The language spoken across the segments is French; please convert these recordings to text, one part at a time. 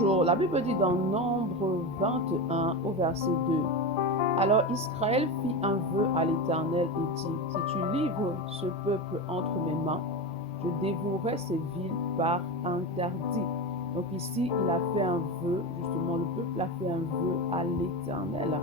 Bonjour, la Bible dit dans Nombre 21 au verset 2. Alors Israël fit un vœu à l'Éternel et dit, si tu livres ce peuple entre mes mains, je dévorerai ces villes par interdit. Donc ici, il a fait un vœu, justement, le peuple a fait un vœu à l'Éternel.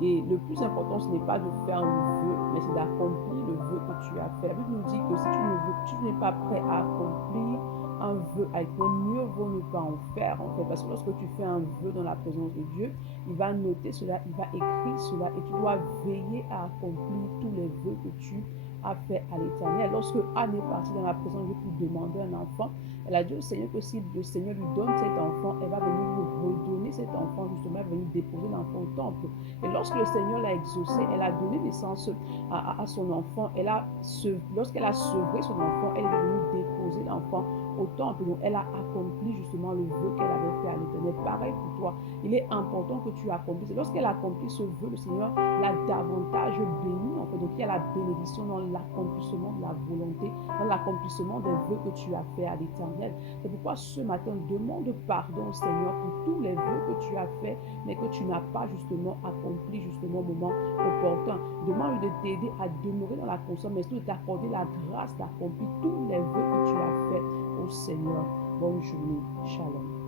Et le plus important, ce n'est pas de faire le vœu, mais c'est d'accomplir le vœu que tu as fait. La Bible nous dit que si tu n'es pas prêt à accomplir un vœu avec toi, mieux vaut ne pas en faire, en fait. Parce que lorsque tu fais un vœu dans la présence de Dieu, il va noter cela, il va écrire cela, et tu dois veiller à accomplir tous les vœux que tu as fait à l'Éternel. Lorsque Anne est partie dans la présence de Dieu pour demander un enfant, elle a dit au Seigneur que si le Seigneur lui donne cet enfant, elle va venir lui redonner cet enfant, justement, elle va venir déposer l'enfant au temple. Et lorsque le Seigneur l'a exaucé, elle a donné naissance à son enfant. Lorsqu'elle a sevré son enfant, elle est venue déposer l'enfant au temple. Donc, elle a accompli justement le vœu qu'elle avait fait à l'Éternel. Pareil pour toi, il est important que tu accomplisses. Et lorsqu'elle accomplit ce vœu, le Seigneur l'a davantage béni. En fait. Donc, il y a la bénédiction dans l'accomplissement de la volonté, dans l'accomplissement des vœux que tu as fait à l'Éternel. C'est pourquoi ce matin, demande pardon au Seigneur pour tous les vœux que tu as fait, mais que tu n'as pas justement accompli justement au moment opportun. Demande-lui de t'aider à demeurer dans la conscience, mais surtout de t'accorder la grâce d'accomplir tous les vœux que tu as fait au Seigneur. Bonne journée. Shalom.